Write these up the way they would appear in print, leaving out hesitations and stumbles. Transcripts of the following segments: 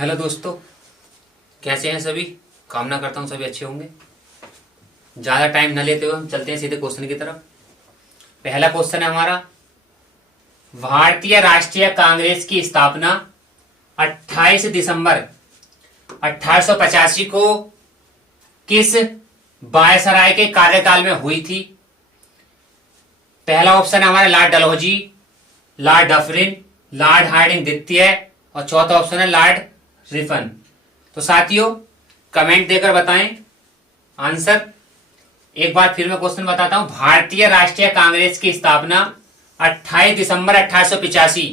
Hello दोस्तों, कैसे हैं सभी। कामना करता हूं सभी अच्छे होंगे। ज़्यादा टाइम न लेते हुए हम चलते हैं सीधे क्वेश्चन की तरफ। पहला क्वेश्चन है हमारा, भारतीय राष्ट्रीय कांग्रेस की स्थापना 28 दिसंबर 1885 को किस वायसराय के कार्यकाल में हुई थी। पहला ऑप्शन है हमारा Lord Dalhousie, Lord Dufferin, Lord Hardinge द्वितीय और चौथा ऑप्शन है लॉर्ड रिफन। तो साथियों कमेंट देकर बताएं आंसर। एक बार फिर मैं क्वेश्चन बताता हूं। भारतीय राष्ट्रीय कांग्रेस की स्थापना 28 दिसंबर 1885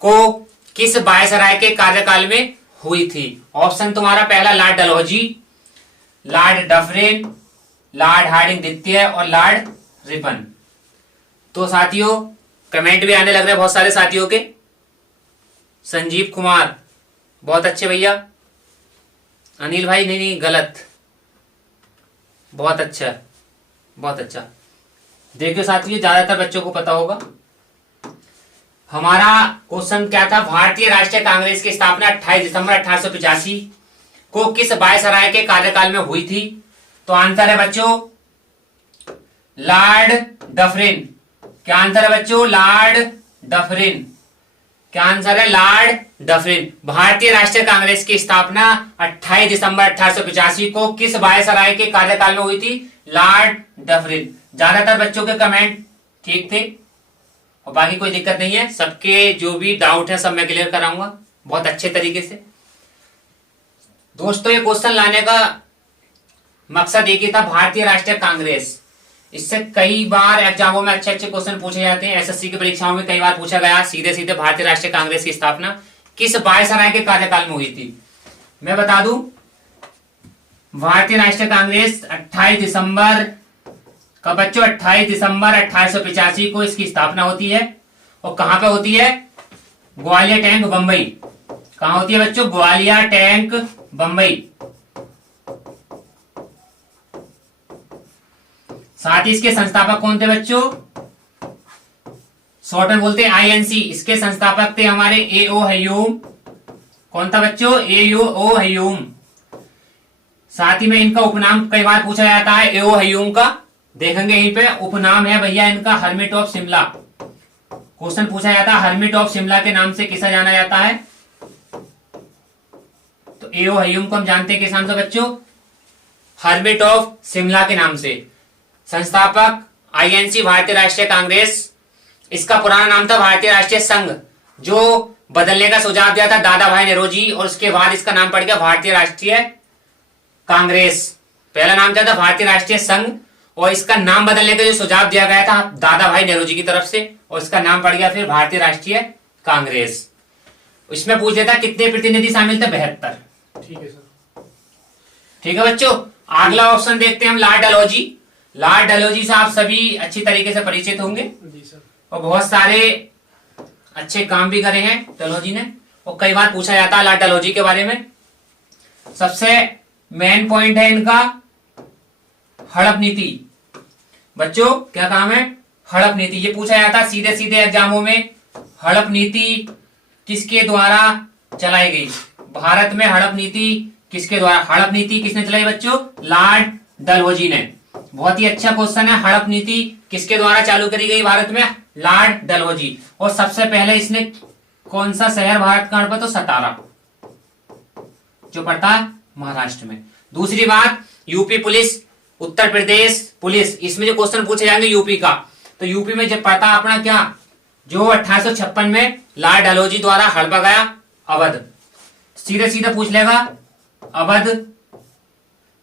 को किस वायसराय के कार्यकाल में हुई थी। ऑप्शन तुम्हारा पहला Lord Dalhousie, Lord Dufferin, Lord Hardinge द्वितीय और लॉर्ड रिपन। तो साथियों कमेंट भी आने लग रहे हैं बहुत सारे साथियों के। संजीव कुमार बहुत अच्छे भैया। अनिल भाई नहीं गलत, बहुत अच्छा बहुत अच्छा। देखिए साथियों ज्यादातर बच्चों को पता होगा। हमारा क्वेश्चन क्या था, भारतीय राष्ट्रीय कांग्रेस की स्थापना 28 दिसंबर 1885 को किस वायसराय के कार्यकाल में हुई थी। तो आंसर है बच्चों लॉर्ड डफरिन। क्या आंसर है बच्चों, लॉर्ड डफरिन। क्या आंसर है, लॉर्ड डफरिन। भारतीय राष्ट्रीय कांग्रेस की स्थापना 28 दिसंबर 1885 को किस वायसराय के कार्यकाल में हुई थी, लॉर्ड डफरिन। ज्यादातर बच्चों के कमेंट ठीक थे और बाकी कोई दिक्कत नहीं है। सबके जो भी डाउट है सब मैं क्लियर कराऊंगा बहुत अच्छे तरीके से। दोस्तों ये क्वेश्चन लाने का मकसद एक ही था, भारतीय राष्ट्रीय कांग्रेस। इससे कई बार एग्जामों में अच्छे अच्छे क्वेश्चन पूछे जाते हैं। एसएससी की परीक्षाओं में कई बार पूछा गया सीधे सीधे भारतीय राष्ट्रीय कांग्रेस की स्थापना किस वायसराय के कार्यकाल में हुई थी। मैं बता दूं, भारतीय राष्ट्रीय कांग्रेस 28 दिसंबर का बच्चों 28 दिसंबर 1885 को इसकी स्थापना होती है। और कहां पे होती है, ग्वालियर टैंक बंबई। कहां होती है बच्चों, ग्वालियर टैंक बंबई। साथ ही इसके संस्थापक कौन थे बच्चों, शॉर्ट में बोलते हैं आईएनसी। इसके संस्थापक थे हमारे एओ हयूम। कौन था बच्चों, एओ हयूम। साथ ही में इनका उपनाम कई बार पूछा जाता है एओ हयूम का। देखेंगे यहीं पे उपनाम है भैया इनका हर्मिट ऑफ शिमला। क्वेश्चन पूछा जाता है हर्मिट ऑफ शिमला के नाम से किसे जाना जाता है। तो एओ हयूम को हम जानते हैं किस नाम से बच्चों, हर्मिट ऑफ शिमला के नाम से। संस्थापक आईएनसी भारतीय राष्ट्रीय कांग्रेस। इसका पुराना नाम था भारतीय राष्ट्रीय संघ, जो बदलने का सुझाव दिया था दादा भाई नेहरूजी और उसके बाद इसका नाम पड़ गया भारतीय राष्ट्रीय कांग्रेस। पहला नाम क्या था, भारतीय राष्ट्रीय संघ, और इसका नाम बदलने का जो सुझाव दिया गया था दादा भाई नेहरूजी की तरफ से और इसका नाम पड़ गया फिर भारतीय राष्ट्रीय कांग्रेस। इसमें पूछ लेता कितने प्रतिनिधि शामिल थे, 72। ठीक है सर। ठीक है बच्चों, अगला ऑप्शन देखते हैं हम लॉर्ड डलहौजी। लॉर्ड डलहौजी से आप सभी अच्छी तरीके से परिचित होंगे जी सर। और बहुत सारे अच्छे काम भी करे हैं डलहौजी ने और कई बार पूछा जाता है लॉर्ड डलहौजी के बारे में। सबसे मेन पॉइंट है इनका हड़प नीति। बच्चों क्या काम है, हड़प नीति। ये पूछा जाता है सीधे सीधे एग्जामों में, हड़प नीति किसके द्वारा चलाई गई। भारत में हड़प नीति किसके द्वारा, हड़प नीति किसने चलाई बच्चों, लॉर्ड डलहौजी ने। बहुत ही अच्छा क्वेश्चन है, हड़प नीति किसके द्वारा चालू करी गई भारत में, लॉर्ड डलहौजी। और सबसे पहले इसने कौन सा शहर भारत का पड़ता, तो सतारा जो पड़ता है महाराष्ट्र में। दूसरी बात, UP police, Uttar Pradesh police, इसमें जो क्वेश्चन पूछे जाएंगे यूपी का, तो यूपी में जब पड़ता अपना क्या, जो 1856 में लॉर्ड डलहौजी द्वारा हड़पा गया अवध। सीधे सीधे पूछ लेगा अवध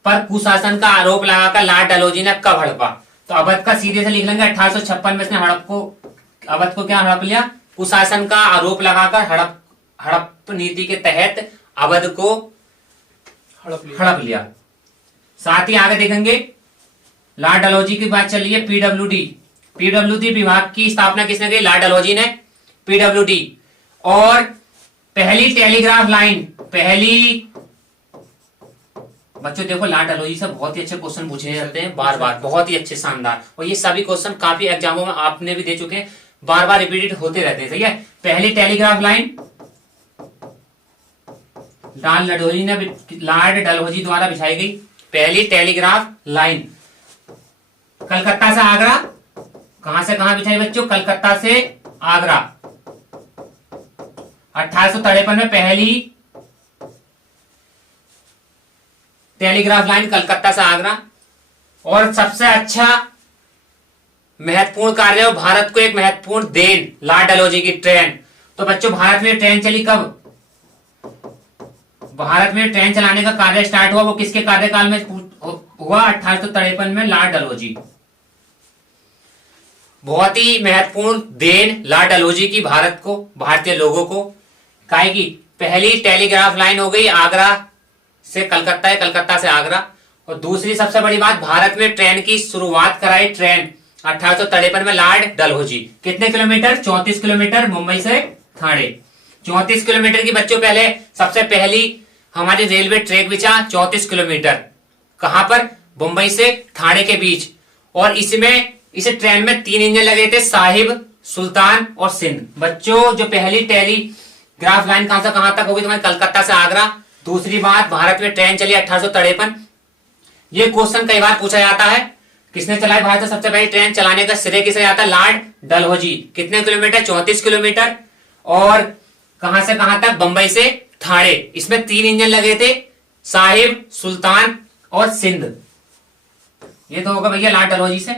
पर कुशासन का आरोप लगाकर लॉर्ड डलहौजी ने कब हड़पा। तो अवध का सीधे से लिख लेंगे 1856 में इसने अवध को क्या हड़प लिया, कुशासन का आरोप लगाकर हड़प नीति के तहत अवध को हड़प लिया। साथ ही आगे देखेंगे लॉर्ड डलहौजी की बात चल रही है, पीडब्ल्यूडी विभाग की स्थापना किसने की, लॉर्ड डलहौजी ने, पीडब्ल्यूडी। और पहली टेलीग्राफ लाइन, पहली बच्चों देखो लॉर्ड डलहौजी से बहुत ही अच्छे क्वेश्चन पूछे जाते हैं बार बार, बहुत ही अच्छे शानदार। और ये सभी क्वेश्चन काफी एग्जामों में आपने भी दे चुके हैं, बार बार रिपीटेड होते रहते हैं। ठीक है, पहली टेलीग्राफ लाइन लॉर्ड डलहौजी द्वारा बिछाई गई पहली टेलीग्राफ लाइन कलकत्ता से आगरा। कहां से कहां बिछाई बच्चों? कलकत्ता से आगरा। 1853 में पहली टेलीग्राफ लाइन कलकत्ता से आगरा। और सबसे अच्छा महत्वपूर्ण कार्य और भारत को एक महत्वपूर्ण देन लॉर्ड डलहौजी की ट्रेन। तो बच्चों भारत में ट्रेन चली कब? भारत में ट्रेन चलाने का कार्य स्टार्ट हुआ वो किसके कार्यकाल में हुआ? 1853 में लॉर्ड डलहौजी। बहुत ही महत्वपूर्ण देन लॉर्ड डलहौजी की भारत को, भारतीय लोगों को। काहे की पहली टेलीग्राफ लाइन हो गई आगरा से कलकत्ता है, कलकत्ता से आगरा। और दूसरी सबसे बड़ी बात, भारत में ट्रेन की शुरुआत कराई ट्रेन 1853 में लॉर्ड डलहौजी। कितने किलोमीटर? 34 किलोमीटर मुंबई से ठाणे। 34 किलोमीटर की बच्चों पहले सबसे पहली हमारी रेलवे ट्रैक बिछा 34 किलोमीटर। कहां पर? मुंबई से ठाणे के बीच। और इसमें इस ट्रेन में 3 इंजन लगे थे, साहिब, सुल्तान और सिंध। बच्चों जो पहली टेलीग्राफ लाइन कहां से कहां तक होगी? तुम्हारे कलकत्ता से आगरा। दूसरी बात, भारत में ट्रेन चली 1853। ये क्वेश्चन कई बार पूछा जाता है, किसने चलाई भारत में सबसे पहली ट्रेन? चलाने का श्रेय किसे जाता है? लॉर्ड डलहौजी। कितने किलोमीटर? 34 किलोमीटर। और कहां से कहां तक? बंबई से ठाणे। इसमें 3 इंजन लगे थे, साहिब, सुल्तान और सिंध। ये तो होगा भैया लॉर्ड डलहौजी से।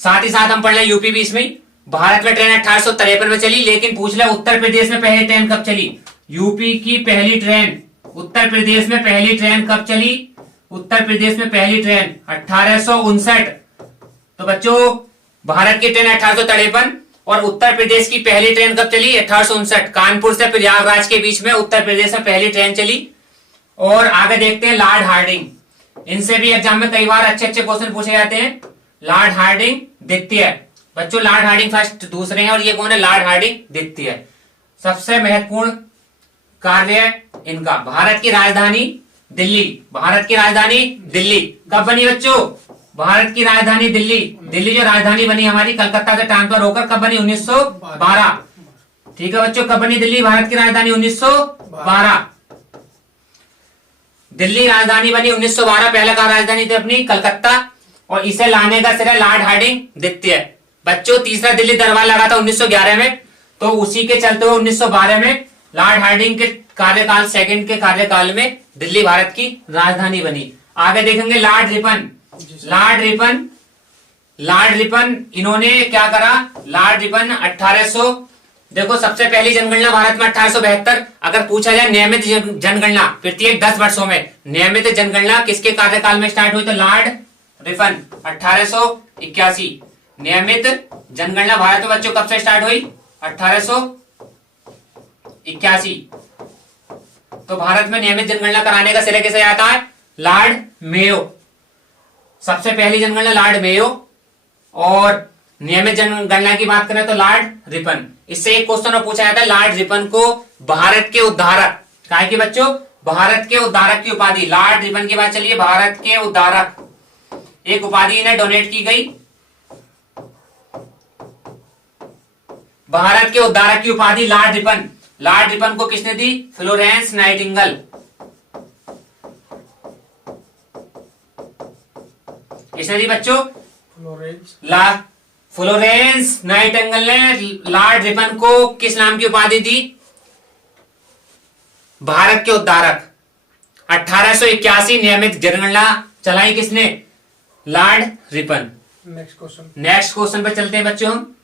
साथ ही साथ हम पढ़ लें यूपी भी इसमें। भारत में ट्रेन 1853 में चली, लेकिन पूछ ले उत्तर प्रदेश में पहली ट्रेन कब चली? यूपी की पहली ट्रेन उत्तर प्रदेश में पहली ट्रेन कब चली? उत्तर प्रदेश में पहली ट्रेन 1859। तो बच्चों भारत की ट्रेन 1853 और उत्तर प्रदेश की पहली ट्रेन कब चली? 1859। कानपुर से प्रयागराज के बीच में उत्तर प्रदेश में पहली ट्रेन चली। और आगे देखते हैं लॉर्ड हार्डिंग। इनसे भी एग्जाम में कई बार अच्छे अच्छे क्वेश्चन पूछे जाते हैं। लॉर्ड हार्डिंग द्वितीय। बच्चों लॉर्ड हार्डिंग फर्स्ट, दूसरे हैं, और ये कौन है? लॉर्ड हार्डिंग द्वितीय। सबसे महत्वपूर्ण कार्य इनका, भारत की राजधानी दिल्ली। भारत की राजधानी दिल्ली कब बनी बच्चों? भारत की राजधानी दिल्ली। दिल्ली जो राजधानी बनी हमारी कलकत्ता से ट्रांसफर होकर कब बनी? 1912। ठीक है बच्चों, कब बनी दिल्ली भारत की राजधानी? 1912। दिल्ली राजधानी बनी 1912। पहले का राजधानी थी अपनी कलकत्ता, और इसे लाने का श्रेय लॉर्ड हार्डिंग द्वितीय। बच्चों तीसरा दिल्ली दरबार लगा था 1911 में, तो उसी के चलते हुए 1912 में लॉर्ड हार्डिंग के कार्यकाल, सेकंड के कार्यकाल में दिल्ली भारत की राजधानी बनी। आगे देखेंगे लॉर्ड रिपन। लॉर्ड रिपन इन्होंने क्या करा? लॉर्ड रिपन 1800, देखो सबसे पहली जनगणना भारत में 1872। अगर पूछा जाए नियमित जनगणना प्रत्येक 10 वर्षों में नियमित जनगणना किसके कार्यकाल में स्टार्ट हुई? तो लॉर्ड रिपन 1881। नियमित जनगणना भारत में बच्चों कब से स्टार्ट हुई? 1881। तो भारत में नियमित जनगणना कराने का श्रेय किसे आता है? Lord Mayo. सबसे पहली जनगणना लॉर्ड मेयो, और नियमित जनगणना की बात करें तो लॉर्ड रिपन। इससे एक क्वेश्चन और पूछा जाता है, लॉर्ड रिपन को भारत के उद्धारक, काहे की बच्चों? भारत के उद्धारक की उपाधि। लॉर्ड रिपन की बात चलिए, भारत के उद्धारक एक उपाधि इन्हें डोनेट की गई। भारत के उद्धारक की उपाधि लॉर्ड रिपन। लॉर्ड रिपन को किसने दी? Florence Nightingale. किसने दी बच्चों? फ्लोरेंस नाइटिंगेल ने लॉर्ड रिपन को किस नाम की उपाधि दी? भारत के उद्धारक। 1881 नियमित जनगणना चलाई किसने? Lord Ripon. नेक्स्ट क्वेश्चन पे चलते हैं बच्चों हम।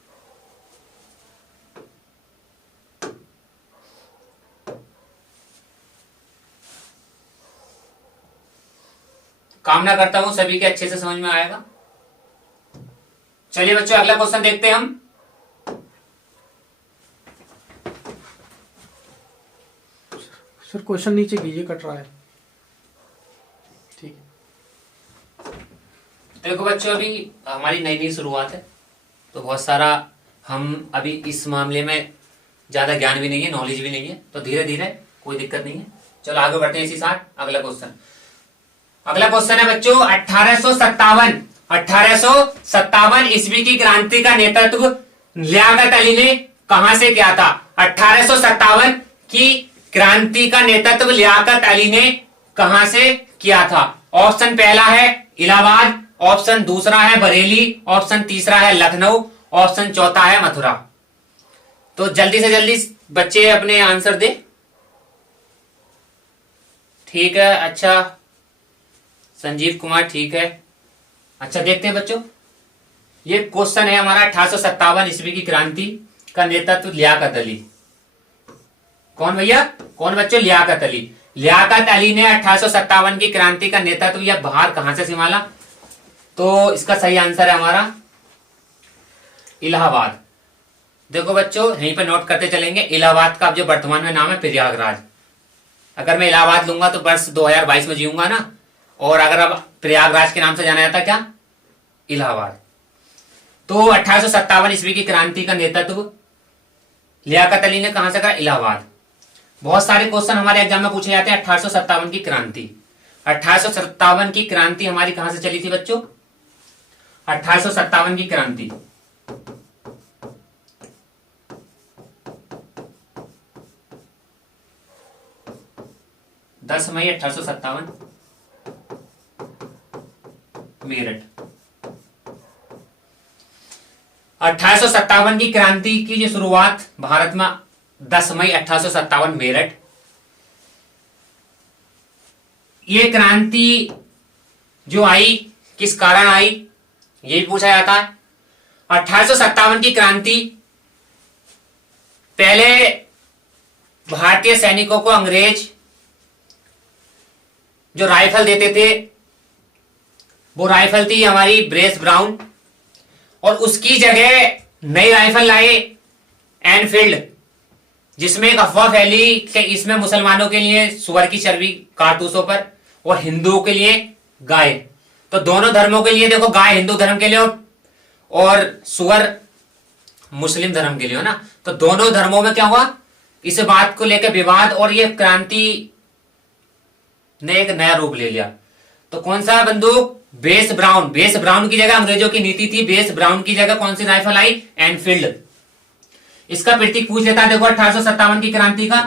कामना करता हूं सभी के अच्छे से समझ में आएगा। चलिए बच्चों अगला क्वेश्चन देखते हैं हम। सर क्वेश्चन नीचे कीजिए, कट रहा है। ठीक है। देखो बच्चों अभी हमारी नई नई शुरुआत है, तो बहुत सारा हम अभी इस मामले में ज्यादा ज्ञान भी नहीं है, नॉलेज भी नहीं है, तो धीरे धीरे कोई दिक्कत नहीं है। चलो आगे बढ़ते हैं इसी साथ। अगला क्वेश्चन है बच्चों 1857 ईस्वी की क्रांति का नेतृत्व लियाकत अली ने कहां से किया था? 1857 की क्रांति का नेतृत्व लियाकत अली ने कहां से किया था? ऑप्शन पहला है इलाहाबाद, ऑप्शन दूसरा है बरेली, ऑप्शन तीसरा है लखनऊ, ऑप्शन चौथा है मथुरा। तो जल्दी से जल्दी बच्चे अपने आंसर दे। ठीक है, अच्छा संजीव कुमार, ठीक है। अच्छा देखते हैं बच्चों, ये क्वेश्चन है हमारा 1857 ईस्वी की क्रांति का नेतृत्व लियाकत अली। कौन भैया? कौन बच्चों? लियाकत अली। लियाकत अली ने 1857 की क्रांति का नेतृत्व या भार कहां से संभाला? तो इसका सही आंसर है हमारा इलाहाबाद। देखो बच्चों, यहीं पर नोट करते चलेंगे। इलाहाबाद का जो वर्तमान में नाम है प्रयागराज। अगर मैं इलाहाबाद लूंगा तो वर्ष 2022 में जीऊंगा ना, और अगर अब प्रयागराज के नाम से जाना जाता क्या? इलाहाबाद। तो 1857 ईस्वी की क्रांति का नेतृत्व लियाकत अली ने कहां से करा? इलाहाबाद। बहुत सारे क्वेश्चन हमारे एग्जाम में पूछे जाते हैं 1857 की क्रांति। 1857 की क्रांति हमारी कहां से चली थी बच्चों? 1857 की क्रांति 10 मई 1857 मेरठ। 1857 की क्रांति की जो शुरुआत भारत में 10 मई 1857 मेरठ। ये क्रांति जो आई किस कारण आई, यही पूछा जाता है। 1857 की क्रांति पहले भारतीय सैनिकों को अंग्रेज जो राइफल देते थे, वो राइफल थी हमारी ब्रेस ब्राउन, और उसकी जगह नई राइफल लाए एनफील्ड, जिसमें एक अफवाह फैली कि इसमें मुसलमानों के लिए सुअर की चर्बी कारतूसों पर और हिंदुओं के लिए गाय। तो दोनों धर्मों के लिए देखो, गाय हिंदू धर्म के लिए और सुअर मुस्लिम धर्म के लिए, हो ना। तो दोनों धर्मों में क्या हुआ, इस बात को लेकर विवाद, और ये क्रांति ने एक नया रूप ले लिया। तो कौन सा बंदूक? Base brown. बेस ब्राउन की जगह अंग्रेजों की नीति थी, बेस ब्राउन की जगह कौन सी राइफल आई? एनफील्ड। इसका प्रतीक पूछ लेता है, देखो 1857 की क्रांति का,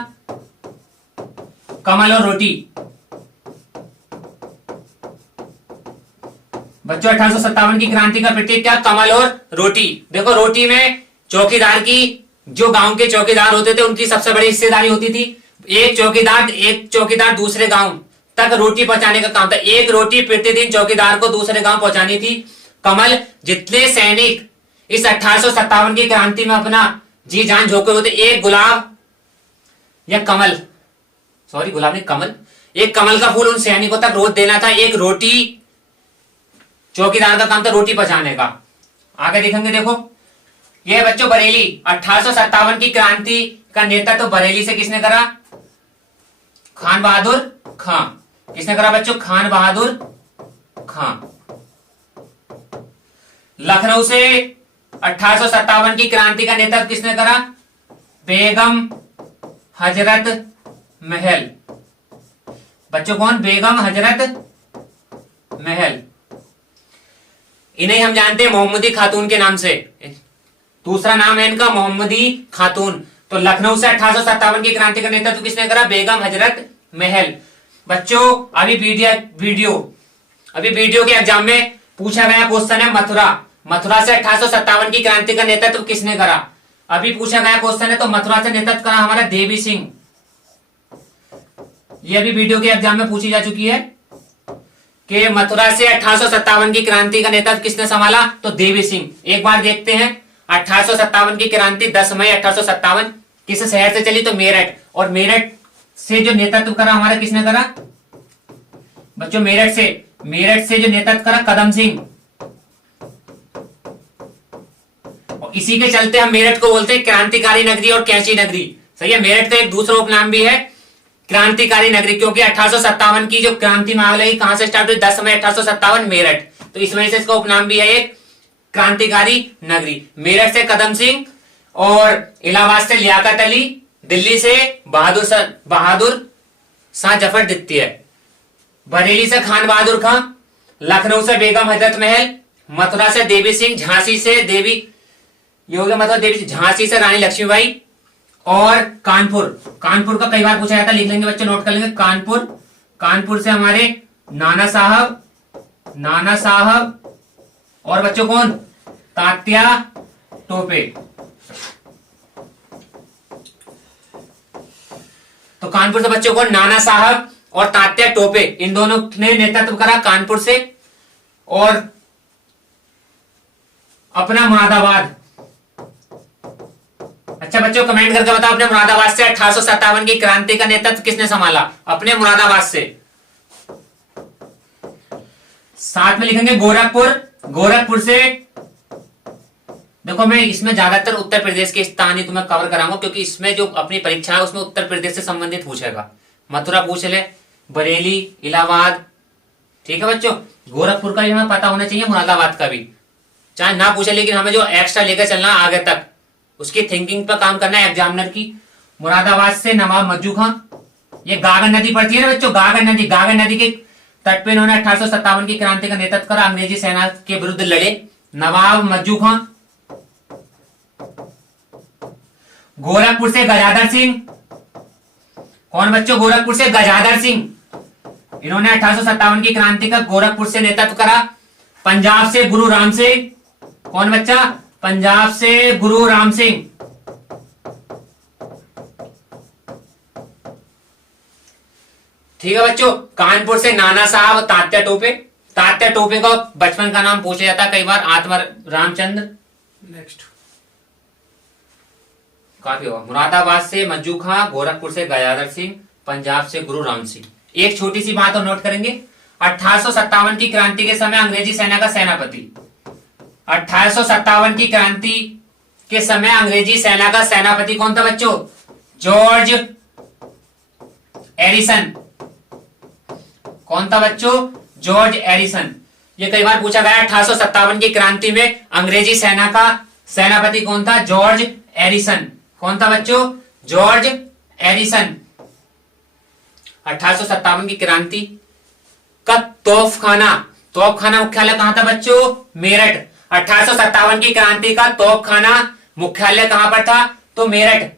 कमल और रोटी। बच्चों 1857 की क्रांति का प्रतीक क्या? कमल और रोटी। देखो रोटी में चौकीदार की, जो गांव के चौकीदार होते थे उनकी सबसे बड़ी हिस्सेदारी होती थी। एक चौकीदार दूसरे गांव तक रोटी पहुंचाने का काम था। एक रोटी प्रतिदिन चौकीदार को दूसरे गांव पहुंचानी थी। कमल, जितने सैनिक इस 1857 की क्रांति में अपना जी जान झोंके होते, एक गुलाब या कमल, सॉरी गुलाब नहीं कमल, एक कमल का फूल उन सैनिकों तक रोज देना था। एक रोटी, चौकीदार का काम था रोटी पहुंचाने का। आगे देखेंगे, देखो ये बच्चों बरेली। 1857 की क्रांति का नेतृत्व तो बरेली से किसने करा? खान बहादुर खां। किसने करा बच्चों? खान बहादुर खां। लखनऊ से 1857 की क्रांति का नेतृत्व किसने करा? बेगम हजरत महल। बच्चों कौन? बेगम हजरत महल। इन्हें हम जानते हैं मोहम्मदी खातून के नाम से, दूसरा नाम है इनका मोहम्मदी खातून। तो लखनऊ से 1857 की क्रांति का नेतृत्व किसने करा? बेगम हजरत महल। बच्चों अभी वीडियो के एग्जाम में पूछा गया क्वेश्चन है मथुरा। मथुरा से 1857 की क्रांति का नेतृत्व किसने करा? अभी पूछा गया क्वेश्चन है, तो मथुरा से नेतृत्व करा हमारा देवी सिंह। ये अभी वीडियो के एग्जाम में पूछी जा चुकी है कि मथुरा से 1857 की क्रांति का नेतृत्व किसने संभाला? तो देवी सिंह। एक बार देखते हैं 1857 की क्रांति 10 मई 1857 किस शहर से चली? तो मेरठ। और मेरठ से जो नेतृत्व करा हमारा किसने करा? बच्चों मेरठ से जो नेतृत्व करा कदम सिंह। और इसी के चलते हम मेरठ को बोलते हैं क्रांतिकारी नगरी और कैंची नगरी। सही है। मेरठ का एक दूसरा उपनाम भी है क्रांतिकारी नगरी, क्योंकि 1857 की जो क्रांति महालय कहां से स्टार्ट हुई? 10 मई 1857 मेरठ। तो इस वजह से इसका उपनाम भी है एक क्रांतिकारी नगरी। मेरठ से कदम सिंह, और इलाहाबाद से लियाकत अली, दिल्ली से बहादुर शाह जफर द्वितीय, बरेली से खान बहादुर खां, लखनऊ से बेगम हजरत महल, मथुरा से देवी सिंह, झांसी से देवी, ये हो गया मतलब देवी, झांसी से रानी लक्ष्मीबाई, और कानपुर, कानपुर का कई बार पूछा जाता है, लिख लेंगे बच्चे, नोट कर लेंगे। कानपुर, कानपुर से हमारे नाना साहब, नाना साहब और बच्चों कौन, तात्या टोपे। तो कानपुर से बच्चों को नाना साहब और तात्या टोपे, इन दोनों ने नेतृत्व करा कानपुर से। और अपना मुरादाबाद, अच्छा बच्चों कमेंट करके बताओ, अपने मुरादाबाद से 1857 की क्रांति का नेतृत्व किसने संभाला, अपने मुरादाबाद से। साथ में लिखेंगे गोरखपुर, गोरखपुर से देखो मैं इसमें ज्यादातर उत्तर प्रदेश की कहानी तुम्हें कवर कराऊंगा, क्योंकि इसमें जो अपनी परीक्षा है उसमें उत्तर प्रदेश से संबंधित पूछेगा। मथुरा पूछ ले, बरेली, इलाहाबाद, ठीक है बच्चों। गोरखपुर का भी हमें पता होना चाहिए, मुरादाबाद का भी, चाहे ना पूछे, लेकिन हमें जो एक्स्ट्रा लेकर चलना आगे तक, उसकी थिंकिंग पर काम करना है एग्जामिनर की। मुरादाबाद से नवाब मज्जू खां, ये गागर नदी पड़ती है ना बच्चों, गागर नदी, गागर नदी के तट पे इन्होंने 1857 की क्रांति का नेतृत्व करा, अंग्रेजी सेना के विरुद्ध लड़े नवाब मज्जू खां। गोरखपुर से गजाधर सिंह, कौन बच्चों, गोरखपुर से गजाधर सिंह, इन्होंने 1857 की क्रांति का गोरखपुर से नेतृत्व करा। पंजाब से गुरु राम सिंह, कौन बच्चा, पंजाब से गुरु राम सिंह। ठीक है बच्चों। कानपुर से नाना साहब, तात्या टोपे, तात्या टोपे का बचपन का नाम पूछा जाता है कई बार, आत्मा रामचंद्र। नेक्स्ट काफी होगा। मुरादाबाद से मज्जू खां, गोरखपुर से गजाधर सिंह, पंजाब से गुरु राम सिंह। एक छोटी सी बात और नोट करेंगे, 1857 की क्रांति के समय अंग्रेजी सेना का सेनापति, 1857 की क्रांति के समय अंग्रेजी सेना का सेनापति कौन था बच्चों, जॉर्ज एरिसन। कौन था बच्चों, जॉर्ज एरिसन। ये कई बार पूछा गया, 1857 की क्रांति में अंग्रेजी सेना का सेनापति कौन था, जॉर्ज एरिसन। कौन था बच्चों, जॉर्ज एरिसन। 1857 की क्रांति का तोपखाना, तोपखाना मुख्यालय कहां था बच्चों, मेरठ। 1857 की क्रांति का तोपखाना मुख्यालय कहां पर था, तो मेरठ।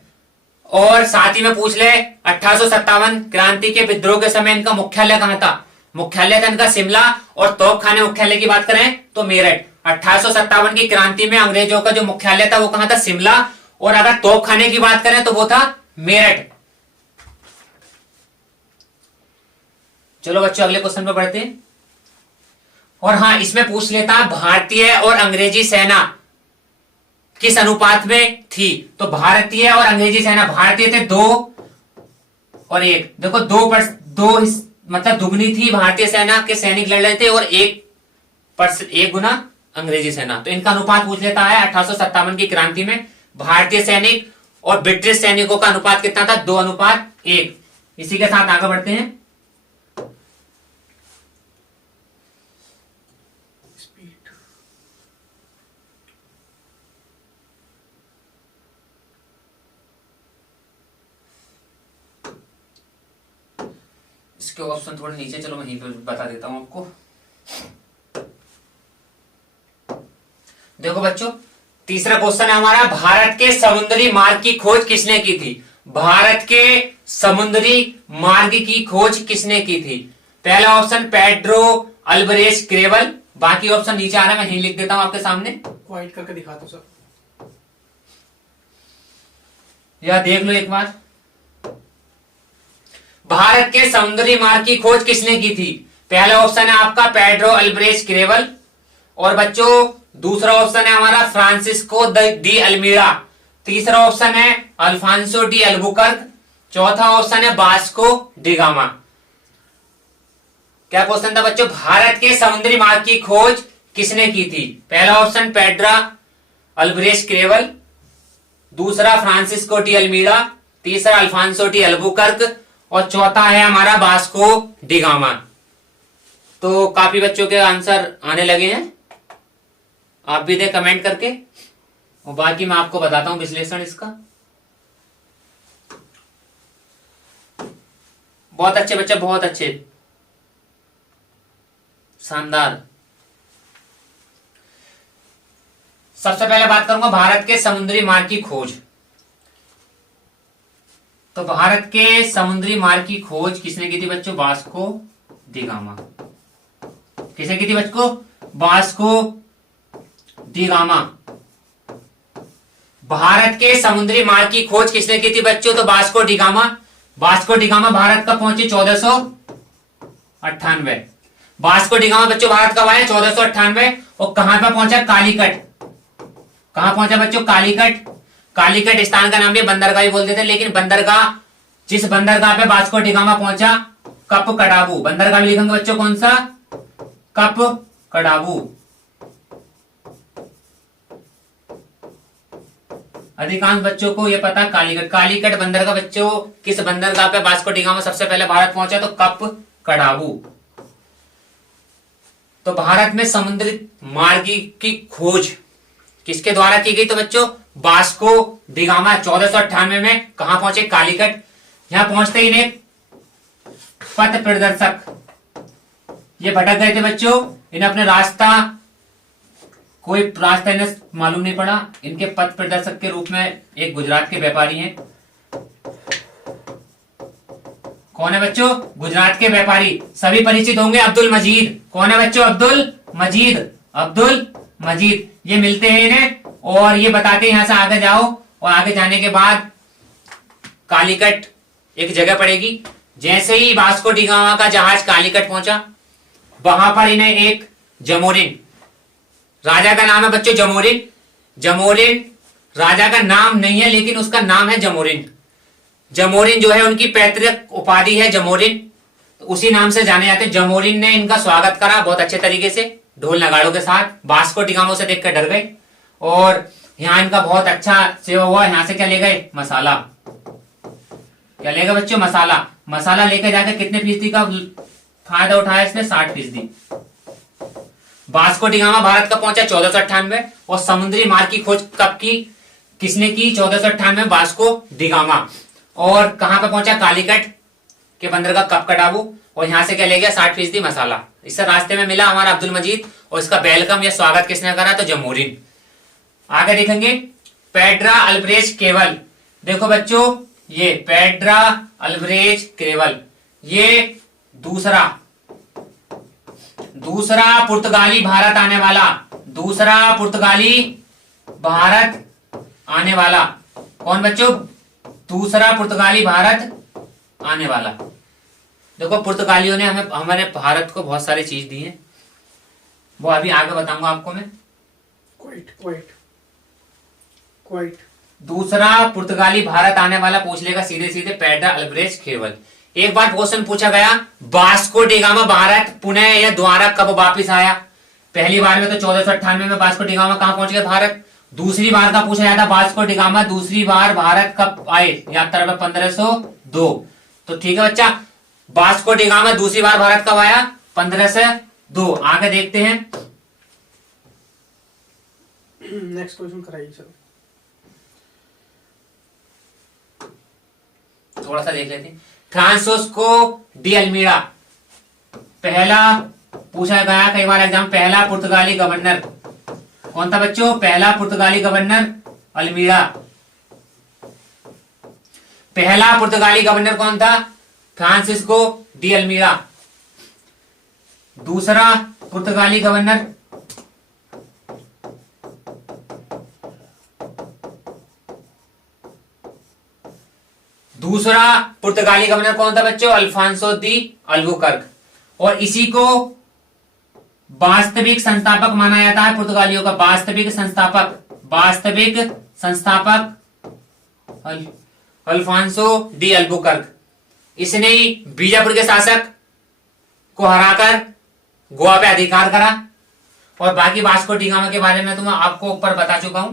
और साथ ही में पूछ ले, 1857 क्रांति के विद्रोह के समय इनका मुख्यालय कहां था, मुख्यालय था इनका शिमला, और तोपखाने मुख्यालय की बात करें तो मेरठ। 1857 की क्रांति में अंग्रेजों का जो मुख्यालय था वो कहां था, शिमला, और अगर तोपखाने की बात करें तो वो था मेरठ। चलो बच्चों अगले क्वेश्चन पे बढ़ते हैं। और हाँ, इसमें पूछ लेता भारतीय और अंग्रेजी सेना किस अनुपात में थी, तो भारतीय और अंग्रेजी सेना, भारतीय थे 2 और 1, देखो 2 मतलब दुगनी थी भारतीय सेना के सैनिक लड़ रहे थे, और 1 गुना अंग्रेजी सेना। तो इनका अनुपात पूछ लेता है 1857 की क्रांति में भारतीय सैनिक और ब्रिटिश सैनिकों का अनुपात कितना था, 2:1। इसी के साथ आगे बढ़ते हैं। इसके ऑप्शन थोड़े नीचे, चलो मैं यहीं पे बता देता हूं आपको। देखो बच्चों, तीसरा क्वेश्चन है हमारा, भारत के समुद्री मार्ग की खोज किसने की थी, भारत के समुद्री मार्ग की खोज किसने की थी। पहला ऑप्शन पेड्रो अल्बरेज क्रेवल, बाकी ऑप्शन नीचे आ रहा है, मैं यहीं लिख देता हूं आपके सामने, व्हाइट करके दिखा दो सर, यह देख लो एक बार। भारत के समुद्री मार्ग की खोज किसने की थी, पहला ऑप्शन है आपका पेड्रो अल्बरेज क्रेवल, और बच्चों दूसरा ऑप्शन है हमारा फ्रांसिस्को डी अल्मीड़ा, तीसरा ऑप्शन है अल्फांसो डी अल्बुकर्क, चौथा ऑप्शन है बास्को डी गामा। क्या क्वेश्चन था बच्चों, भारत के समुद्री मार्ग की खोज किसने की थी, पहला ऑप्शन पेड्रा अल्बरेज क्रेवल, दूसरा फ्रांसिस्को डी अल्मीड़ा, तीसरा अल्फांसो डी अल्बुकर्क, और चौथा है हमारा बास्को डी गामा। तो काफी बच्चों के आंसर आने लगे हैं, आप भी दे कमेंट करके, और बाकी मैं आपको बताता हूं विश्लेषण इसका। बहुत अच्छे बच्चे, बहुत अच्छे, शानदार। सबसे पहले बात करूंगा भारत के समुद्री मार्ग की खोज। तो भारत के समुद्री मार्ग की खोज किसने की थी बच्चों? Vasco D gamma. किसने की थी बच्चों? Vasco D gamma. भारत के समुद्री मार्ग की खोज किसने की थी बच्चों? तो Vasco D gamma. Vasco D gamma Bharat कब पहुंचे? 1498। वास्को डी गामा बच्चों भारत कब आया? 1498। और कहां पर पहुंचा? कालीकट। कहां पहुंचा बच्चों? कालीकट। कालीकट स्थान का नाम भी बंदरगाह भी बोलते थे, लेकिन बंदरगाह, जिस बंदरगाह पे वास्को डी गामा पहुंचा, कप कडाबू। बंदरगाह में लिखेंगे बच्चों कौन सा? कप कडाबू। अधिकांश बच्चों को यह पता कालीकट। कालीकट बंदरगाह बच्चों, किस बंदरगाह पे वास्को डी गामा सबसे पहले भारत पहुंचा? तो कप कडाबू। तो भारत में समुद्री मार्ग की खोज किसके द्वारा की गई? तो बच्चों वास्को डी गामा 1498 में कहां पहुंचे? कालीकट। यहां पहुंचते ही इन्हें पथ प्रदर्शक, ये भटक गए थे बच्चों, इन्हें अपने रास्ता, कोई रास्ता इन्हें मालूम नहीं पड़ा। इनके पथ प्रदर्शक के रूप में एक गुजरात के व्यापारी हैं। कौन है बच्चों? गुजरात के व्यापारी, सभी परिचित होंगे, अब्दुल मजीद। कौन है बच्चों? अब्दुल मजीद। अब्दुल मजीद ये मिलते हैं इन्हें और ये बताते हैं यहां से आगे जाओ, और आगे जाने के बाद कालीकट एक जगह पड़ेगी। जैसे ही वास्को डी गामा का जहाज कालीकट पहुंचा, वहां पर इन्हें एक जमोरिन, राजा का नाम है बच्चों जमोरिन। जमोरिन राजा का नाम नहीं है, लेकिन उसका नाम है जमोरिन। जमोरिन जो है उनकी पैतृक उपाधि है जमोरिन, तो उसी नाम से जाने जाते हैं। जमोरिन ने इनका स्वागत करा बहुत अच्छे तरीके से, ढोल नगाड़ों के साथ। वास्को डी गामा से देखकर डर गए और यहाँ इनका बहुत अच्छा सेवा हुआ। यहां से क्या ले गए? मसाला। क्या ले गए बच्चों? मसाला। मसाला लेकर जाकर कितने फीसदी का फायदा उठाया इसने? 60%। वास्को डी गामा भारत कब पहुंचा? 1498। और समुद्री मार्ग की खोज कब की? किसने की? 1498 वास्को डी गामा। और कहां पे पहुंचा? कालीकट के बंदरगाह कप कडाबू। और यहां से क्या ले गया? 60% मसाला। इससे रास्ते में मिला हमारा अब्दुल मजीद, और इसका वेलकम या स्वागत किसने करा? तो जमोरिन। आगे देखेंगे पेड्रा अल्ब्रेच केवल। देखो बच्चों, ये पेड्रा अल्ब्रेच केवल, ये दूसरा पुर्तगाली भारत आने वाला, दूसरा पुर्तगाली भारत आने वाला। कौन बच्चों? दूसरा पुर्तगाली भारत आने वाला। देखो पुर्तगालियों ने हमारे भारत को बहुत सारी चीज दी है, वो अभी आगे बताऊंगा आपको मैं। क्वाइट। दूसरा पुर्तगाली भारत आने वाला पूछ लेगा सीधे सीधे, पेड्रा अल्ब्रेच केवल। एक बार क्वेश्चन पूछा गया, वास्को डी गामा भारत पुनः या द्वारा कब वापिस आया? पहली बार में तो 1498 में वास्को डी गामा कहां पहुंच गया? भारत। दूसरी बार का पूछा जाता वास्को डी गामा दूसरी बार भारत कब आए? यात्रा में 1502। तो ठीक है बच्चा, वास्को डी गामा दूसरी बार भारत कब आया? 1502। आगे देखते हैं। नेक्स्ट क्वेश्चन कराइए सर। थोड़ा सा देख लेते हैं। फ्रांसिस्को डी अल्मीड़ा, पहला पूछा गया कई बार एग्जाम, पहला पुर्तगाली गवर्नर कौन था बच्चों? पहला पुर्तगाली गवर्नर अल्मीड़ा। पहला पुर्तगाली गवर्नर कौन था? Francisco de Almeida. दूसरा पुर्तगाली गवर्नर कौन था बच्चों? Afonso de Albuquerque. और इसी को वास्तविक संस्थापक माना जाता है पुर्तगालियों का। वास्तविक संस्थापक अल्फांसो डी अल्बुकर्क। इसने ही बीजापुर के शासक को हराकर गोवा पे अधिकार करा। और बाकी वास्को डी गामा के बारे में तो मैं आपको ऊपर बता चुका हूं।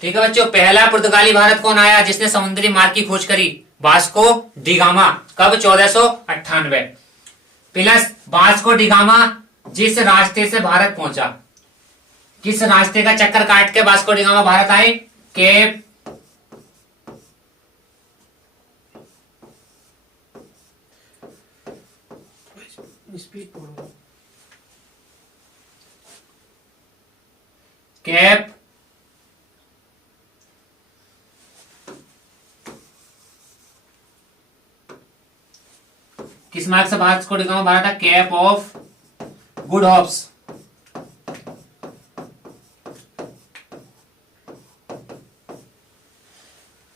ठीक है बच्चों, पहला पुर्तगाली भारत कौन आया जिसने समुद्री मार्ग की खोज करी? Vasco D gamma. कब? 1498। प्लस वास्को डी गामा जिस रास्ते से भारत पहुंचा, किस रास्ते का चक्कर काट के वास्को डी गामा भारत आए? केप स्पीड बोलो। किस मार्क से वास्को डी गामा बना था? Cape of Good Hopes.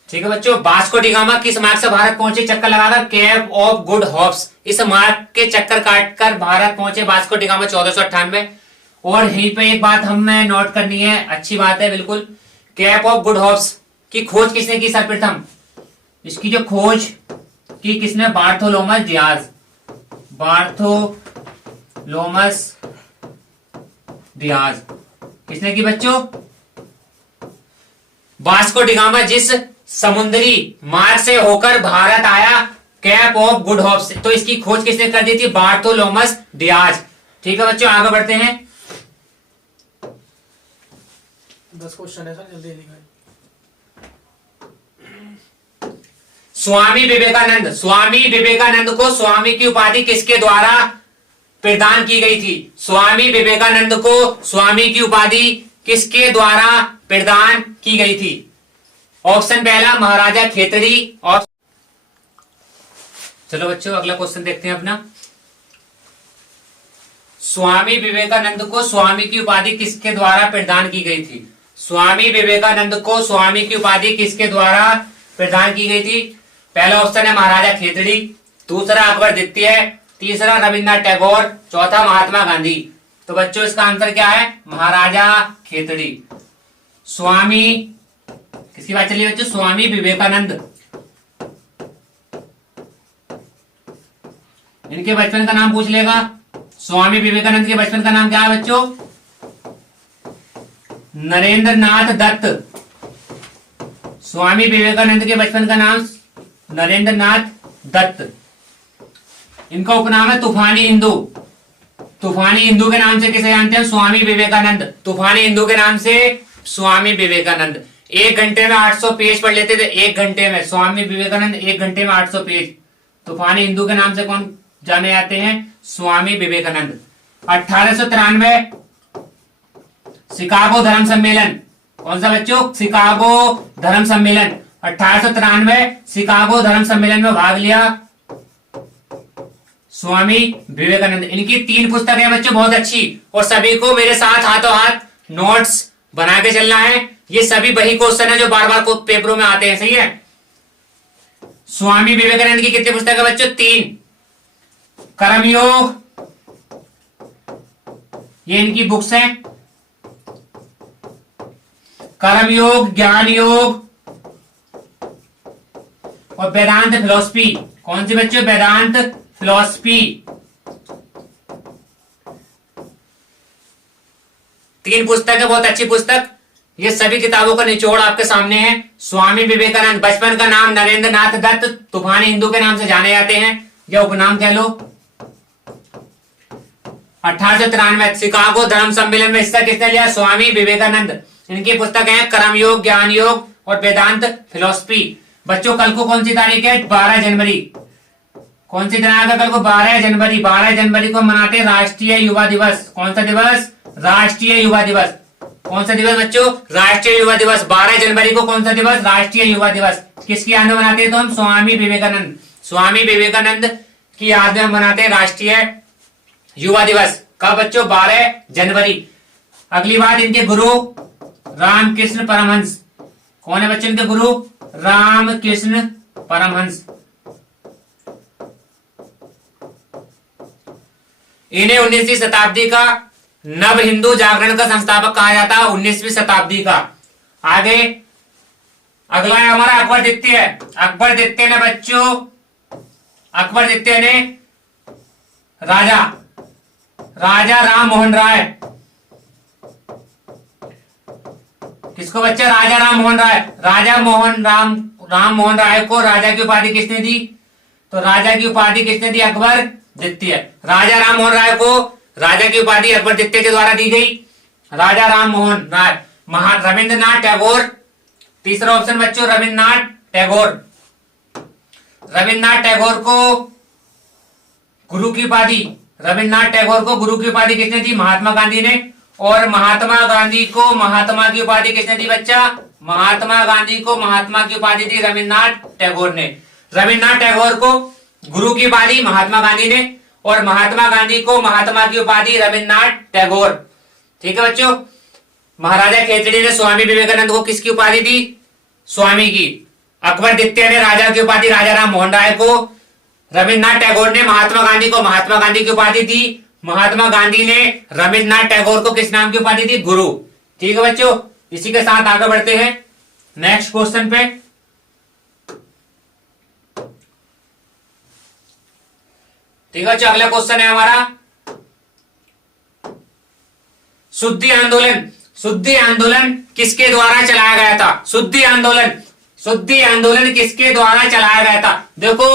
ठीक है बच्चों, वास्को डी गामा किस मार्ग से भारत पहुंचे चक्कर लगाकर? Cape of Good Hopes. इस मार्ग के चक्कर काटकर भारत पहुंचे वास्को डी गामा 1498। और यहीं पे एक बात हमें नोट करनी है, अच्छी बात है बिल्कुल। केप ऑफ गुड होप्स की खोज किसने की सर्वप्रथम? इसकी जो खोज की किसने? बार्थोलोमस डियाज। बार्थोलोमस डियाज किसने की बच्चों? वास्को डी गामा जिस समुद्री मार्ग से होकर भारत आया केप ऑफ गुड होप्स, तो इसकी खोज किसने कर दी थी? बार्थोलोमस डियाज। ठीक है बच्चों, आगे बढ़ते हैं। 10 क्वेश्चन है सर, जल्दी लिखा। स्वामी विवेकानंद। स्वामी विवेकानंद को स्वामी की उपाधि किसके द्वारा प्रदान की गई थी? स्वामी विवेकानंद को स्वामी की उपाधि किसके द्वारा प्रदान की गई थी? ऑप्शन पहला महाराजा खेतड़ी। और चलो बच्चों अगला क्वेश्चन देखते हैं अपना। स्वामी विवेकानंद को स्वामी की उपाधि किसके द्वारा प्रदान की गई थी? स्वामी विवेकानंद को स्वामी की उपाधि किसके द्वारा प्रदान की गई थी? पहला ऑप्शन है महाराजा खेतड़ी, दूसरा अकबर द्वितीय, तीसरा रविन्द्रनाथ टैगोर, चौथा महात्मा गांधी। तो बच्चों इसका आंसर क्या है? महाराजा खेतड़ी। स्वामी किसकी बात चलिए बच्चों? स्वामी विवेकानंद। इनके बचपन का नाम पूछ लेगा। स्वामी विवेकानंद के बचपन का नाम क्या है बच्चों? नरेंद्र नाथ दत्त। स्वामी विवेकानंद के बचपन का नाम नरेंद्र नाथ दत्त। इनका उपनाम है तूफानी हिंदू। तूफानी हिंदू के नाम से किसे जानते हैं? स्वामी विवेकानंद। तूफानी हिंदू के नाम से स्वामी विवेकानंद। 1 घंटे में 800 पेज पढ़ लेते थे, 1 घंटे में। स्वामी विवेकानंद 1 घंटे में 800 पेज। तूफानी हिंदू के नाम से कौन जाने जाते हैं? स्वामी विवेकानंद। 1893 शिकागो धर्म सम्मेलन। कौन सा बच्चों? शिकागो धर्म सम्मेलन। 1893 शिकागो धर्म सम्मेलन में भाग लिया स्वामी विवेकानंद। इनकी 3 पुस्तकें हैं बच्चों, बहुत अच्छी, और सभी को मेरे साथ हाथों हाथ नोट्स बना के चलना है। ये सभी वही क्वेश्चन है जो बार बार को पेपरों में आते हैं, सही है। स्वामी विवेकानंद की कितनी पुस्तक है बच्चों? 3। कर्मयोग, ये इनकी बुक्स हैं। कर्मयोग, ज्ञान योग और वेदांत फिलॉसफी। कौन सी बच्चों? वेदांत फिलॉसफी। 3 पुस्तक है, बहुत अच्छी पुस्तक। ये सभी किताबों का निचोड़ आपके सामने है। स्वामी विवेकानंद, बचपन का नाम नरेंद्र नाथ दत्त, तूफानी हिंदू के नाम से जाने जाते हैं, या उपनाम कह लो। 1893 शिकागो धर्म सम्मेलन में हिस्सा किसने लिया? स्वामी विवेकानंद। इनकी पुस्तक है कर्मयोग, ज्ञान योग और वेदांत फिलॉसफी। बच्चों कल को कौन सी तारीख है? 12 जनवरी। कौन सी दिनांक है कल को? 12 जनवरी। 12 जनवरी को मनाते हैं राष्ट्रीय युवा दिवस। कौन सा दिवस? राष्ट्रीय युवा दिवस। कौन सा दिवस बच्चों? राष्ट्रीय युवा दिवस। 12 जनवरी को कौन सा दिवस? राष्ट्रीय युवा दिवस। किसकी याद में मनाते हैं? तो हम स्वामी विवेकानंद। स्वामी विवेकानंद की याद में हम मनाते हैं राष्ट्रीय युवा दिवस। कब बच्चों? 12 जनवरी। अगली बात, इनके गुरु रामकृष्ण परमहंस। कौन है बच्चों इनके गुरु? रामकृष्ण परमहंस। इन्हें 19वीं शताब्दी का नव हिंदू जागरण का संस्थापक कहा जाता है। 19वीं शताब्दी का। आगे अगला है हमारा अकबर द्वितीय। अकबर द्वितीय ने बच्चों, अकबर द्वितीय ने राजा राम मोहन राय। किसको बच्चे? राजा राम मोहन राय। राम मोहन राय को राजा की उपाधि किसने दी? तो राजा की उपाधि किसने दी? अकबर द्वितीय। राजा राम मोहन राय को राजा की उपाधि अकबर द्वितीय के द्वारा दी गई। राजा राम मोहन राय। रविंद्रनाथ टैगोर, तीसरा ऑप्शन बच्चों रविंद्रनाथ टैगोर। रविंद्रनाथ टैगोर को गुरु की उपाधि, रविंद्रनाथ टैगोर को गुरु की उपाधि किसने दी? महात्मा गांधी ने। और महात्मा गांधी को महात्मा की उपाधि किसने दी बच्चा? महात्मा गांधी को महात्मा की उपाधि दी रविंद्रनाथ टैगोर ने। रविंद्रनाथ टैगोर को गुरु की उपाधि महात्मा गांधी ने, और महात्मा गांधी को महात्मा की उपाधि रविन्द्रनाथ टैगोर। ठीक है बच्चों। महाराजा खेतड़ी ने स्वामी विवेकानंद को किसकी उपाधि दी? स्वामी की। अकबर द्वितीय ने राजा की उपाधि राजा राम मोहन राय को। रविन्द्रनाथ टैगोर ने महात्मा गांधी को महात्मा गांधी की उपाधि दी। महात्मा गांधी ने रविन्द्रनाथ टैगोर को किस नाम की उपाधि दी? गुरु। ठीक है बच्चों। इसी के साथ आगे बढ़ते हैं नेक्स्ट क्वेश्चन पे। ठीक है बच्चों, अगला क्वेश्चन है हमारा शुद्धि आंदोलन। शुद्धि आंदोलन किसके द्वारा चलाया गया था? शुद्धि आंदोलन किसके द्वारा चलाया गया था? देखो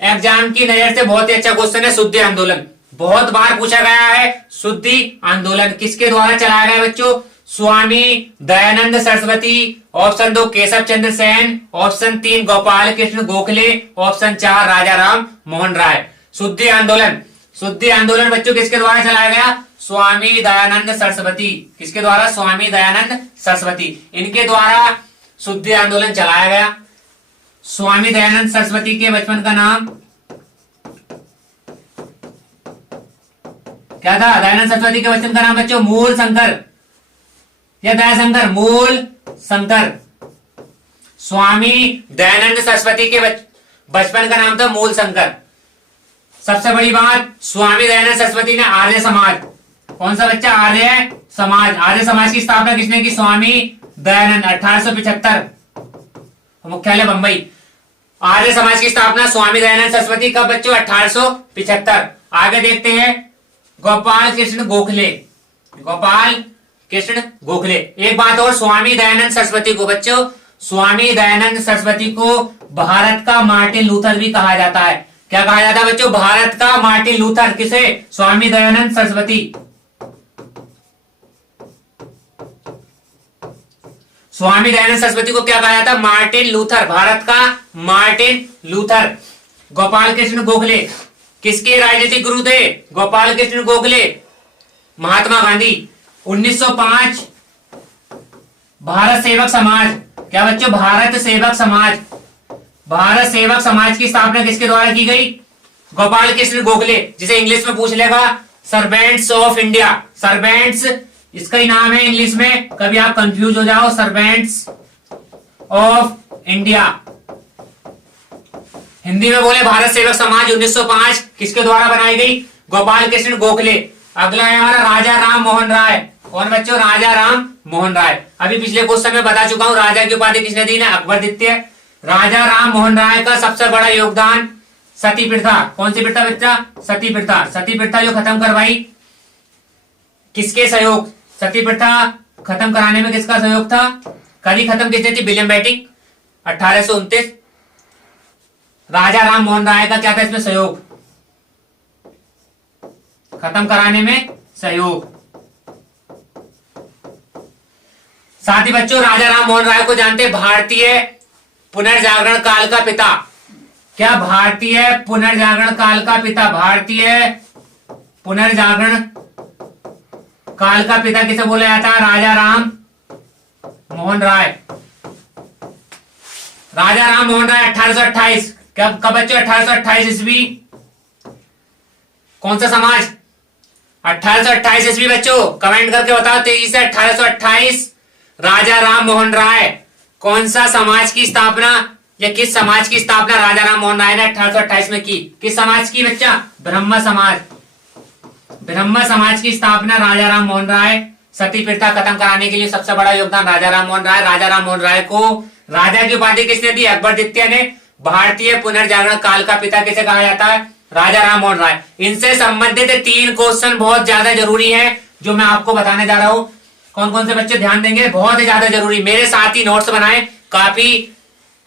एग्जाम की नजर से बहुत ही अच्छा क्वेश्चन है। शुद्धि आंदोलन बहुत बार पूछा गया है। शुद्धि आंदोलन किसके द्वारा चलाया गया बच्चों? Swami Dayanand Saraswati, option 2 Keshav Chandra Sen, option 3 Gopal Krishna Gokhale, option 4 राजा राम मोहन राय। शुद्धि आंदोलन बच्चों किसके द्वारा चलाया गया? स्वामी दयानंद सरस्वती। किसके द्वारा? स्वामी दयानंद सरस्वती। इनके द्वारा शुद्धि आंदोलन चलाया गया। स्वामी दयानंद सरस्वती के बचपन का नाम क्या था? दयानंद सरस्वती के बचपन का नाम बच्चों मूल शंकर या दयाशंकर? मूल शंकर। स्वामी दयानंद सरस्वती के बचपन का नाम था मूल शंकर। सबसे बड़ी बात, स्वामी दयानंद सरस्वती ने आर्य समाज, कौन सा बच्चा? आर्य समाज। आर्य समाज की स्थापना किसने की? स्वामी दयानंद। 1875, मुख्यालय बंबई। आर्य समाज की स्थापना स्वामी दयानंद सरस्वती कब बच्चों? 1875। आगे देखते हैं गोपाल कृष्ण गोखले। गोपाल कृष्ण गोखले। एक बात और, स्वामी दयानंद सरस्वती को बच्चों, स्वामी दयानंद सरस्वती को भारत का मार्टिन लूथर भी कहा जाता है। क्या कहा जाता है बच्चों? भारत का मार्टिन लूथर। किसे? स्वामी दयानंद सरस्वती। स्वामी दयानंद सरस्वती को क्या कहा जाता है? Martin Luther. भारत का मार्टिन लूथर। गोपाल कृष्ण गोखले किसके राजनीतिक गुरु थे? गोपाल कृष्ण गोखले महात्मा गांधी। 1905 भारत सेवक समाज। क्या बच्चों? भारत सेवक समाज। भारत सेवक समाज की स्थापना किसके द्वारा की गई? गोपाल कृष्ण गोखले, जिसे इंग्लिश में पूछ लेगा सर्वेंट्स ऑफ इंडिया। सर्वेंट्स इसका ही नाम है इंग्लिश में, कभी आप कंफ्यूज हो जाओ। सर्वेंट्स ऑफ इंडिया, हिंदी में बोले भारत सेवक समाज। 1905 किसके द्वारा बनाई गई? गोपाल कृष्ण गोखले। अगला है हमारा राजा राम मोहन राय। कौन बच्चों? राजा राम मोहन राय। अभी पिछले क्वेश्चन में बता चुका हूं राजा की उपाधि किसने दी? अकबर द्वितीय। राजा राम मोहन राय का सबसे बड़ा योगदान सती प्रथा। कौन सी प्रथा बच्चा? सती प्रथा। सती प्रथा जो खत्म करवाई किसके सहयोग? सती प्रथा खत्म कराने में किसका सहयोग था? कभी खत्म किसने थी? William Bentinck. 1829। राजा राम मोहन राय का क्या था इसमें सहयोग? खत्म कराने में सहयोग। साथ ही बच्चों राजा राम मोहन राय को जानते हैं भारतीय पुनर्जागरण काल का पिता। क्या? भारतीय पुनर्जागरण काल का पिता। भारतीय पुनर्जागरण काल का पिता किसे बोला जाता है? राजा राम मोहन राय। राजा राम मोहन राय 1828 कब बच्चों? 1828 ईस्वी। कौन सा समाज? 1828 ईस्वी बच्चों, कमेंट करके बताओ तेजी से। 1828 राजा राम मोहन राय कौन सा समाज की स्थापना या किस समाज की स्थापना राजा राम मोहन राय ने 1828 में की? किस समाज की बच्चा? ब्रह्म समाज। ब्रह्म समाज की स्थापना राजा राम मोहन राय। सती प्रथा खत्म कराने के लिए सबसे बड़ा योगदान राजा राम मोहन राय। राजा राम मोहन राय को राजा की उपाधि किसने दी? अकबर द्वितीय ने। भारतीय पुनर्जागरण काल का पिता किसे कहा जाता है? राजा राम मोहन राय। इनसे संबंधित 3 क्वेश्चन बहुत ज्यादा जरूरी है जो मैं आपको बताने जा रहा हूं। कौन कौन से बच्चे ध्यान देंगे? बहुत ही ज्यादा जरूरी। मेरे साथ ही नोट्स बनाए, काफी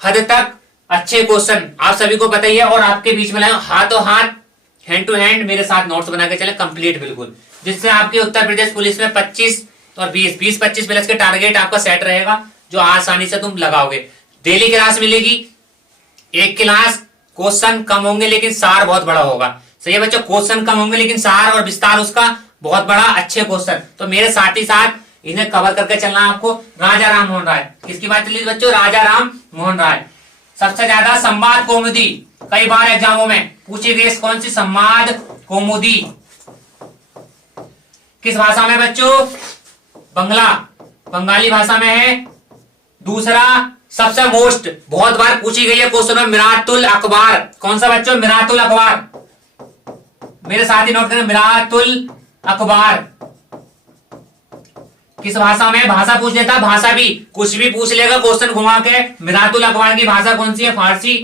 हद तक अच्छे क्वेश्चन आप सभी को पता ही है, और आपके बीच में लाए हाथों हाथ, हैंड टू हैंड मेरे साथ नोट्स बना के चले कंप्लीट बिल्कुल, जिससे आपके उत्तर प्रदेश पुलिस में 25 और 20-25 प्लस के टारगेट आपका सेट रहेगा, जो आसानी से तुम लगाओगे। डेली क्लास मिलेगी, एक क्लास, क्वेश्चन कम होंगे लेकिन सार बहुत बड़ा होगा। सही है बच्चों? क्वेश्चन कम होंगे लेकिन सार और विस्तार उसका बहुत बड़ा, अच्छे क्वेश्चन। तो मेरे साथ ही साथ इन्हें कवर करके चलना आपको। राजा राम मोहन राय, किसकी बात चली बच्चों? राजा राम मोहन राय। सबसे ज्यादा संवाद कौमुदी, कई बार एग्जामों में पूछी गई कौन सी संवाद कौमुदी किस भाषा में बच्चों? बंगाली भाषा में है। दूसरा सबसे मोस्ट बहुत बार पूछी गई है क्वेश्चन में मिरातुल अखबार, कौन सा बच्चों? मिरातुल अखबार, मेरे साथ ही नोट करें, मिरातुल अखबार किस भाषा में? भाषा पूछ लेता, भाषा भी कुछ भी पूछ लेगा क्वेश्चन घुमा के। मिरातुल अखबार की भाषा कौन सी है? फारसी।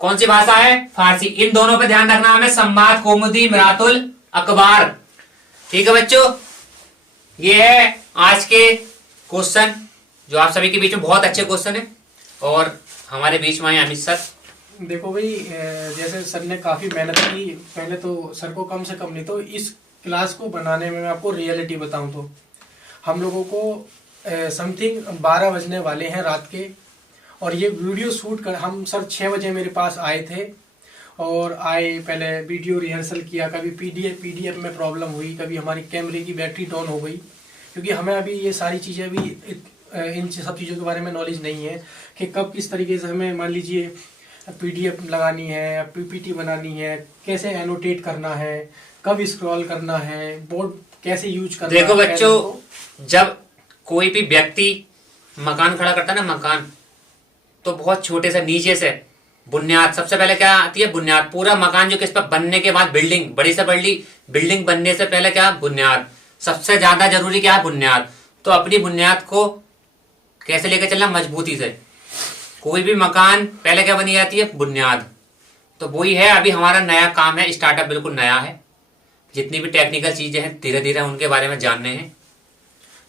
कौन सी भाषा है? फारसी। इन दोनों पे ध्यान रखना हमें, संवाद कौमुदी, मिरातुल अखबार। ठीक है बच्चों, ये है आज के क्वेश्चन जो आप सभी के बीच में बहुत अच्छे क्वेश्चन है। और हमारे बीच में अमित सर। देखो भाई, जैसे सर ने काफी मेहनत की, पहले तो सर को कम से कम नहीं तो इस क्लास को बनाने में मैं आपको रियलिटी बताऊं तो हम लोगों को समथिंग 12 बजने वाले हैं रात के। और ये वीडियो शूट कर हम सर 6 बजे मेरे पास आए थे और आए, पहले वीडियो रिहर्सल किया, कभी पीडीएफ में प्रॉब्लम हुई, कभी हमारी कैमरे की बैटरी डाउन हो गई, क्योंकि हमें अभी ये सारी चीज़ें अभी इन सब चीज़ों के बारे में नॉलेज नहीं है कि कब किस तरीके से हमें, मान लीजिए पीडीएफ लगानी है, पीपीटी बनानी है, कैसे एनोटेट करना है, कब स्क्रॉल करना है, बोर्ड कैसे यूज करना है। देखो बच्चों, जब कोई भी व्यक्ति मकान खड़ा करता है ना, मकान, तो बहुत छोटे से नीचे से बुनियाद, सबसे पहले क्या आती है? बुनियाद। पूरा मकान जो किस पर बनने के बाद बिल्डिंग, बड़ी से बड़ी बिल्डिंग बनने से पहले क्या? बुनियाद। सबसे ज्यादा जरूरी क्या है? बुनियाद। तो अपनी बुनियाद को कैसे लेकर चलना? मजबूती से। कोई भी मकान पहले क्या बनी जाती है? बुनियाद। तो वही है, अभी हमारा नया काम है, स्टार्टअप बिल्कुल नया है। जितनी भी टेक्निकल चीजें हैं धीरे धीरे उनके बारे में जानने हैं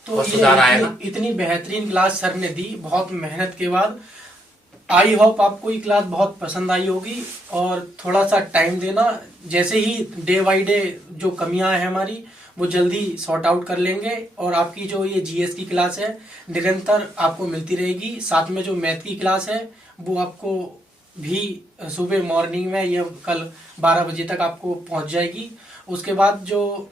तो और सुधार आएगा। इतनी बेहतरीन क्लास सर ने दी बहुत मेहनत के बाद। आई होप आपको ये क्लास बहुत पसंद आई होगी और थोड़ा सा टाइम देना, जैसे ही डे बाई डे जो कमियां हैं हमारी वो जल्दी सॉर्ट आउट कर लेंगे। और आपकी जो ये जीएस की क्लास है निरंतर आपको मिलती रहेगी। साथ में जो मैथ की क्लास है वो आपको भी सुबह मॉर्निंग में या कल 12 बजे तक आपको पहुंच जाएगी। उसके बाद जो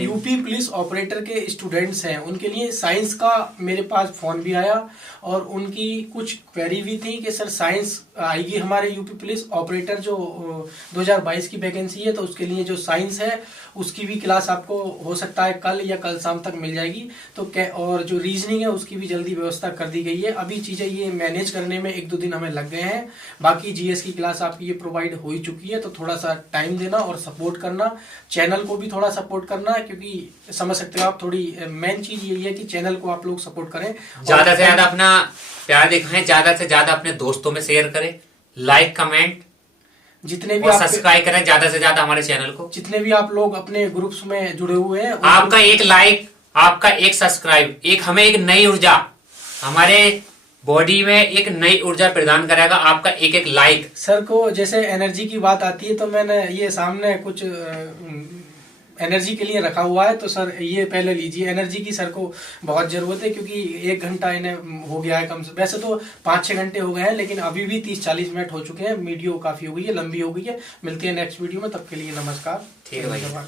यूपी पुलिस ऑपरेटर के स्टूडेंट्स हैं उनके लिए साइंस का मेरे पास फोन भी आया और उनकी कुछ क्वेरी भी थी कि सर साइंस आएगी हमारे यूपी पुलिस ऑपरेटर जो 2022 की वैकेंसी है, तो उसके लिए जो साइंस है उसकी भी क्लास आपको हो सकता है कल या कल शाम तक मिल जाएगी। तो और जो रीजनिंग है उसकी भी जल्दी व्यवस्था कर दी गई है। अभी चीजें ये मैनेज करने में 1-2 दिन हमें लग गए हैं। बाकी जीएस की क्लास आपकी ये प्रोवाइड हो ही चुकी है, तो थोड़ा सा टाइम देना और सपोर्ट करना, चैनल को भी थोड़ा सपोर्ट करना है, क्योंकि समझ सकते हो आप, थोड़ी मेन चीज यही है कि चैनल को आप लोग सपोर्ट करें, ज्यादा से ज्यादा अपना प्यार दिखाएं, ज्यादा से ज्यादा अपने दोस्तों में शेयर करें, लाइक कमेंट जितने भी और सब्सक्राइब करें ज्यादा से ज्यादा हमारे चैनल को। जितने भी आप लोग अपने ग्रुप्स में जुड़े हुए हैं, आपका एक लाइक, आपका एक सब्सक्राइब, एक हमें एक नई ऊर्जा, हमारे बॉडी में एक नई ऊर्जा प्रदान करेगा। आपका एक एक लाइक। सर को जैसे एनर्जी की बात आती है तो मैंने ये सामने कुछ एनर्जी के लिए रखा हुआ है, तो सर ये पहले लीजिए। एनर्जी की सर को बहुत जरूरत है क्योंकि 1 घंटा इन्हें हो गया है कम से, वैसे तो 5-6 घंटे हो गए हैं, लेकिन अभी भी 30-40 मिनट हो चुके हैं। वीडियो काफी हो गई है, लंबी हो गई है। मिलती है नेक्स्ट वीडियो में, तब के लिए नमस्कार। ठीक है भाई।